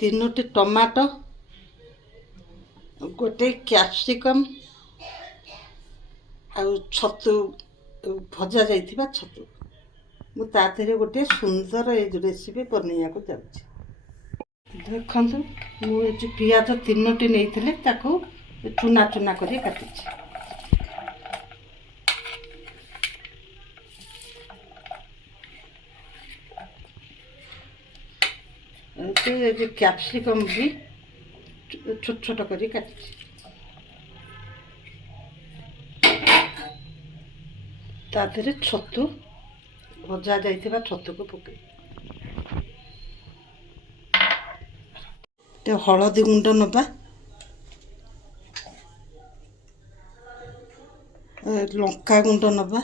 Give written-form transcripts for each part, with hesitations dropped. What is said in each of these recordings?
ତିନୋଟି ଟମାଟୋ, ଗୋଟେ କ୍ୟାପ୍ସିକମ୍ ଆଉ ଛତୁ ଭଜା ଯାଇଥିବା ଛତୁ ମୁଁ ତା ଦେହରେ ଗୋଟେ ସୁନ୍ଦର ଏଇ ରେସିପି ବନେଇବାକୁ ଯାଉଛି। ଦେଖନ୍ତୁ ମୁଁ ଏ ଯେଉଁ ପିଆଜ ତିନୋଟି ନେଇଥିଲି ତାକୁ ଚୁନା ଚୁନା କରି କାଟିଛି। ଏ ଯେଉଁ କ୍ୟାପ୍ସିକମ୍ ବି ଛୋଟ ଛୋଟ କରି କାଟିଛି। ତା ଦେହରେ ଛତୁ ଭଜା ଯାଇଥିବା ଛତୁକୁ ପକାଇ ଟିକେ ହଳଦୀ ଗୁଣ୍ଡ ନେବା, ଲଙ୍କା ଗୁଣ୍ଡ ନେବା,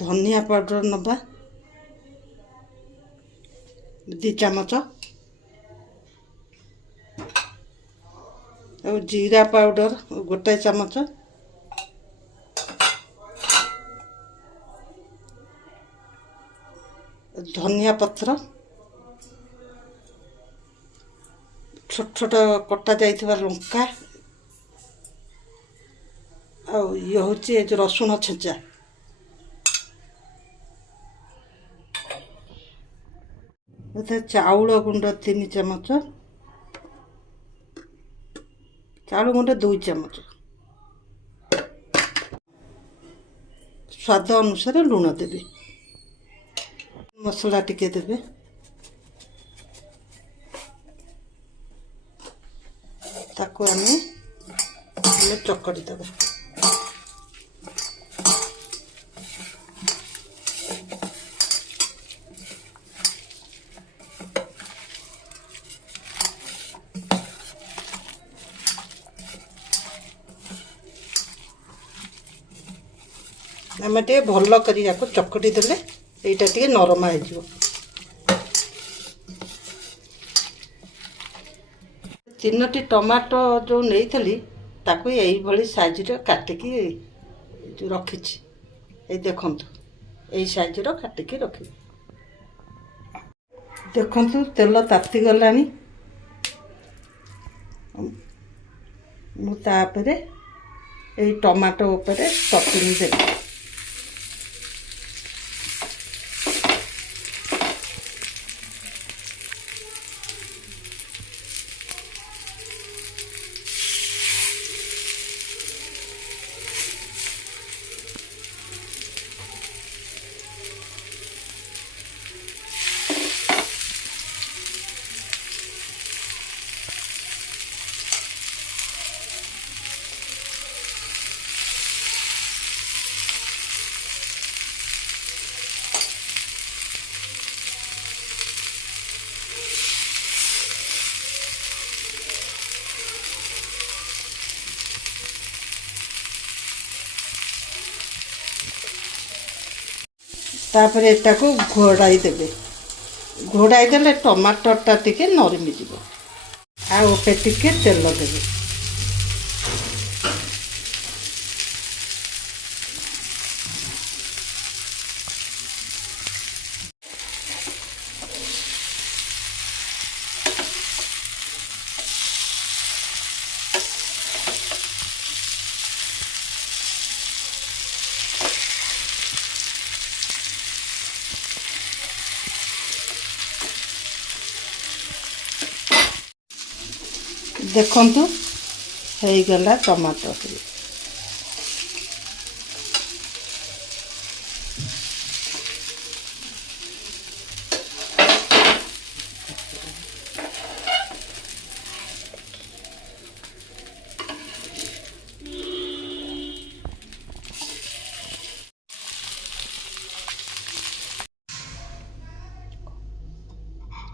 ଧନିଆ ପାଉଡ଼ର ନେବା 2 ଚାମଚ, ଆଉ ଜିରା ପାଉଡ଼ର 1 ଚାମଚ, ଧନିଆ ପତ୍ର ଛୋଟ ଛୋଟ କଟା ଯାଇଥିବା ଲଙ୍କା, ଆଉ ଇଏ ହେଉଛି ଏ ଯେଉଁ ରସୁଣ ଛେଚା। ଏଥିରେ ଚାଉଳ ଗୁଣ୍ଡ 3 ଚାମଚ, ଚାଉଳ ଗୁଣ୍ଡ 2 ଚାମଚ, ସ୍ୱାଦ ଅନୁସାରେ ଲୁଣ ଦେବେ, ମସଲା ଟିକେ ଦେବେ, ତାକୁ ଆମେ ଚକଟି ଦେବା। ଆମେ ଟିକେ ଭଲ କରି ୟାକୁ ଚକଟି ଦେଲେ ଏଇଟା ଟିକେ ନରମ ହେଇଯିବ। ତିନୋଟି ଟମାଟୋ ଯେଉଁ ନେଇଥିଲି ତାକୁ ଏଇଭଳି ସାଇଜରେ କାଟିକି ରଖିଛି। ଏଇ ଦେଖନ୍ତୁ ଏଇ ସାଇଜର କାଟିକି ରଖିବି। ଦେଖନ୍ତୁ ତେଲ ତାତିଗଲାଣି, ମୁଁ ତାପରେ ଏଇ ଟମାଟୋ ଉପରେ ଷ୍ଟଫିଂ ଦେବି। ତାପରେ ଏଟାକୁ ଘୋଡ଼ାଇ ଦେବେ। ଘୋଡ଼ାଇ ଦେଲେ ଟମାଟୋଟା ଟିକେ ନରମି ଯିବ। ଆଉ ଉପରେ ଟିକେ ତେଲ ଦେବେ। ଦେଖନ୍ତୁ ହେଇଗଲା ଟମାଟୋ।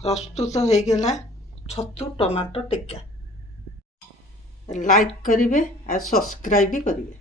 ପ୍ରସ୍ତୁତ ହେଇଗଲା ଛତୁ ଟମାଟୋ ଟିକ୍କା। ଲାଇକ୍ କରିବେ ଆଉ ସବସ୍କ୍ରାଇବ୍ ବି କରିବେ।